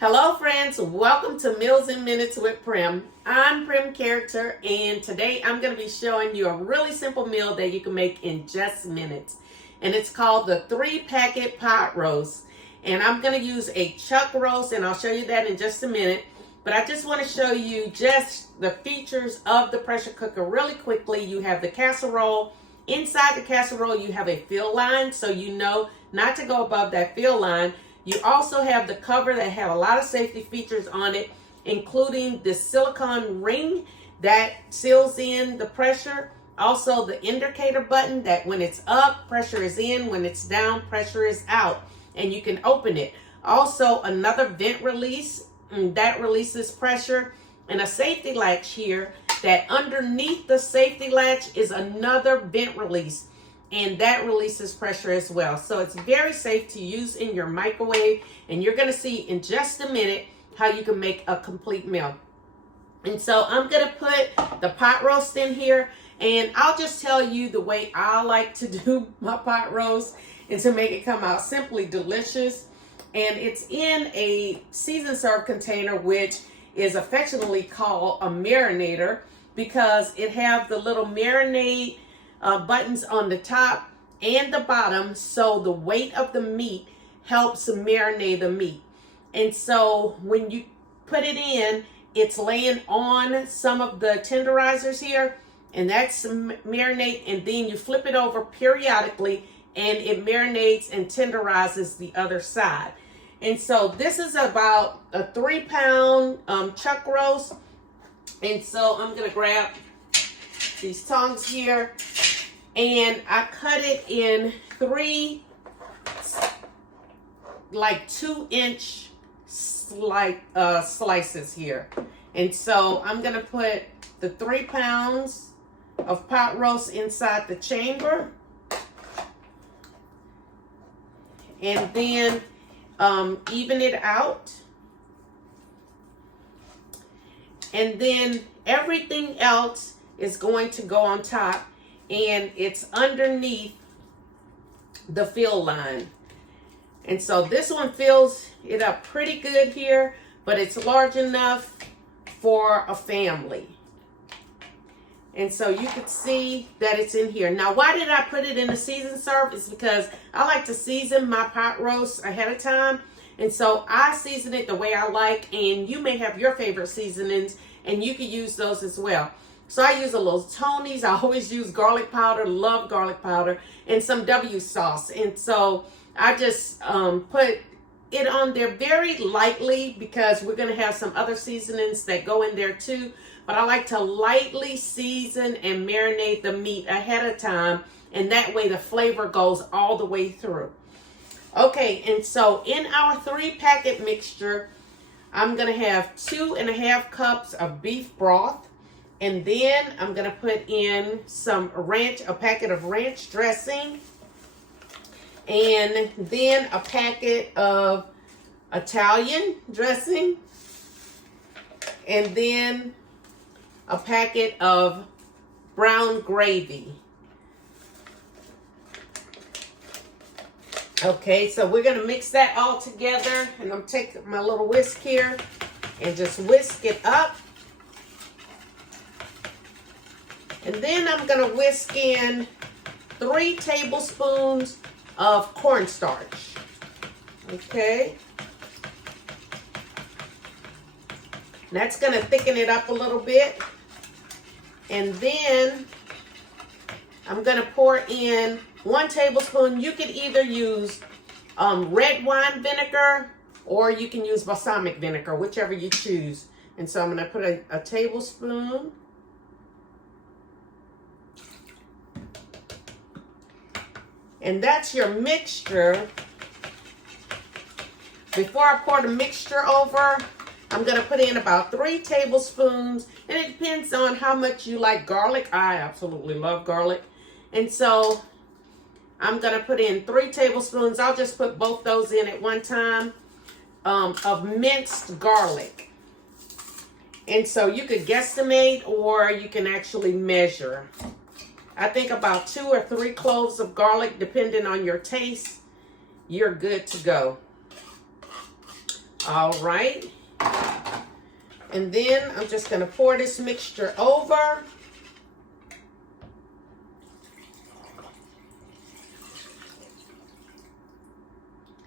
Hello friends, welcome to Meals and Minutes with Prim. I'm Prim Character and today I'm going to be showing you a really simple meal that you can make in just minutes. And it's called the 3-packet pot roast. And I'm going to use a chuck roast and I'll show you that in just a minute. But I just want to show you just the features of the pressure cooker really quickly. You have the casserole. Inside the casserole you have a fill line, so you know not to go above that fill line. You also have the cover that have a lot of safety features on it, including the silicone ring that seals in the pressure. Also the indicator button that when it's up, pressure is in. When it's down, pressure is out. And you can open it. Also another vent release that releases pressure. And a safety latch here that underneath the safety latch is another vent release. And that releases pressure as well. So it's very safe to use in your microwave. And you're going to see in just a minute how you can make a complete meal. And so I'm going to put the pot roast in here. And I'll just tell you the way I like to do my pot roast and to make it come out simply delicious. And it's in a season serve container, which is affectionately called a marinator, because it have the little marinade buttons on the top and the bottom, so the weight of the meat helps marinate the meat. And so when you put it in, it's laying on some of the tenderizers here, and that's marinate, and then you flip it over periodically and it marinates and tenderizes the other side. And so this is about a 3-pound chuck roast. And so I'm gonna grab these tongs here, and I cut it in 3 like 2-inch slices here. And so I'm gonna put the 3 pounds of pot roast inside the chamber, and then even it out. And then everything else is going to go on top, and it's underneath the fill line. And so this one fills it up pretty good here, but it's large enough for a family. And so you can see that it's in here. Now, why did I put it in the season serve? It's because I like to season my pot roast ahead of time. And so I season it the way I like, and you may have your favorite seasonings, and you can use those as well. So I use a little Tony's. I always use garlic powder, love garlic powder, and some W sauce. And so I just put it on there very lightly, because we're going to have some other seasonings that go in there too. But I like to lightly season and marinate the meat ahead of time, and that way the flavor goes all the way through. Okay, and so in our 3-packet mixture, I'm going to have 2.5 cups of beef broth. And then I'm going to put in some ranch, a packet of ranch dressing. And then a packet of Italian dressing. And then a packet of brown gravy. Okay, so we're going to mix that all together, and I'm taking my little whisk here and just whisk it up. And then I'm going to whisk in 3 tablespoons of cornstarch. Okay. That's going to thicken it up a little bit. And then I'm going to pour in 1 tablespoon. You could either use red wine vinegar, or you can use balsamic vinegar, whichever you choose. And so I'm going to put a tablespoon. And that's your mixture. Before I pour the mixture over, I'm going to put in about 3 tablespoons. And it depends on how much you like garlic. I absolutely love garlic. And so I'm going to put in 3 tablespoons. I'll just put both those in at one time of minced garlic. And so you could guesstimate, or you can actually measure. I think about 2 or 3 cloves of garlic, depending on your taste. You're good to go. All right. And then I'm just going to pour this mixture over.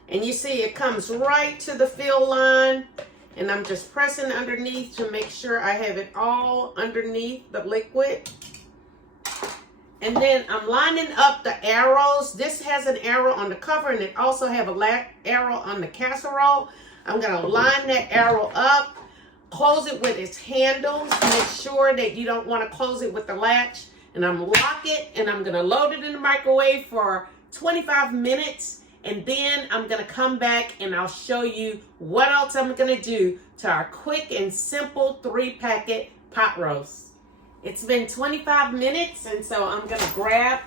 And you see it comes right to the fill line. And I'm just pressing underneath to make sure I have it all underneath the liquid. And then I'm lining up the arrows. This has an arrow on the cover and it also have a arrow on the casserole. I'm going to line that arrow up, close it with its handles. Make sure that you don't want to close it with the latch. And I'm lock it and I'm going to load it in the microwave for 25 minutes. And then I'm going to come back and I'll show you what else I'm going to do to our quick and simple 3-packet pot roast. It's been 25 minutes, and so I'm going to grab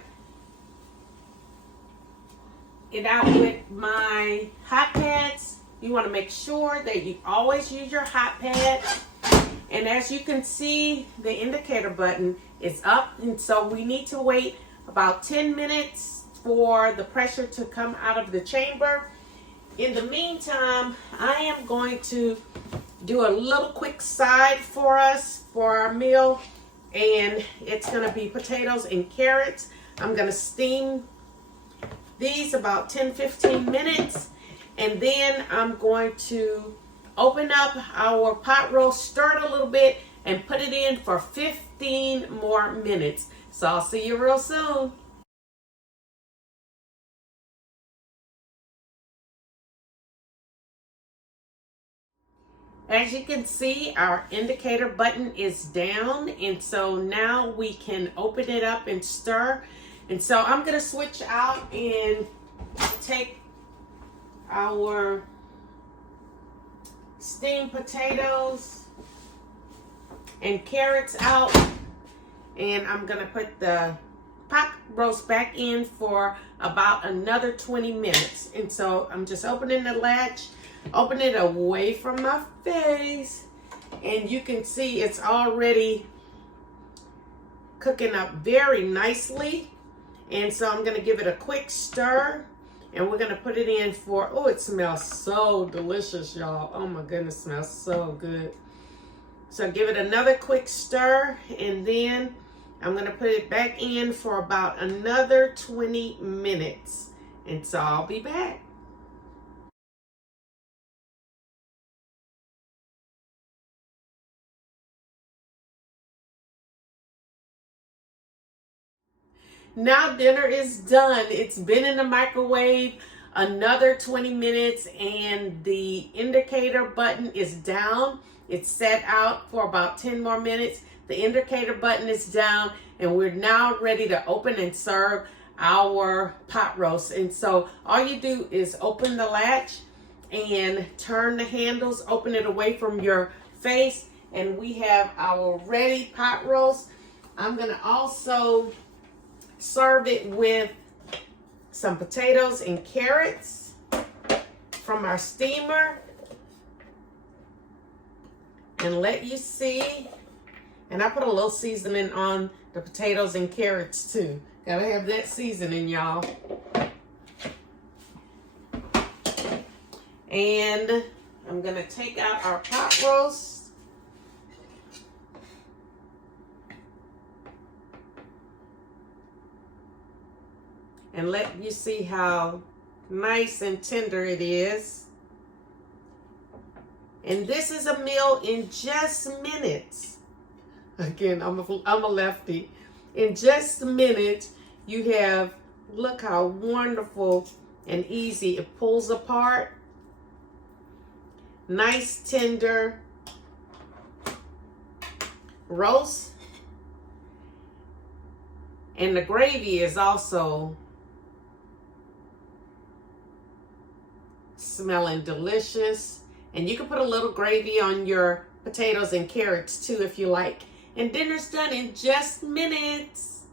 it out with my hot pads. You want to make sure that you always use your hot pads. And as you can see, the indicator button is up, and so we need to wait about 10 minutes for the pressure to come out of the chamber. In the meantime, I am going to do a little quick side for us for our meal, and it's going to be potatoes and carrots. I'm going to steam these about 10-15 minutes, and then I'm going to open up our pot roast, stir it a little bit, and put it in for 15 more minutes. So I'll see you real soon. As you can see, our indicator button is down, and so now we can open it up and stir. And so I'm going to switch out and take our steamed potatoes and carrots out, and I'm going to put the pot roast back in for about another 20 minutes. And so I'm just opening the latch. Open it away from my face, and you can see it's already cooking up very nicely. And so I'm going to give it a quick stir, and we're going to put it in for, oh, it smells so delicious, y'all. Oh my goodness, it smells so good. So give it another quick stir, and then I'm going to put it back in for about another 20 minutes. And so I'll be back. Now dinner is done. It's been in the microwave another 20 minutes, and the indicator button is down. It's set out for about 10 more minutes. The indicator button is down, and we're now ready to open and serve our pot roast. And so all you do is open the latch and turn the handles, open it away from your face, and we have our ready pot roast. I'm going to also serve it with some potatoes and carrots from our steamer, and let you see. And I put a little seasoning on the potatoes and carrots too. Gotta have that seasoning, y'all. And I'm gonna take out our pot roast. And let you see how nice and tender it is. And this is a meal in just minutes. Again, I'm a lefty. In just minutes, you have, look how wonderful and easy it pulls apart. Nice, tender roast. And the gravy is also smelling delicious. And you can put a little gravy on your potatoes and carrots too if you like. And dinner's done in just minutes.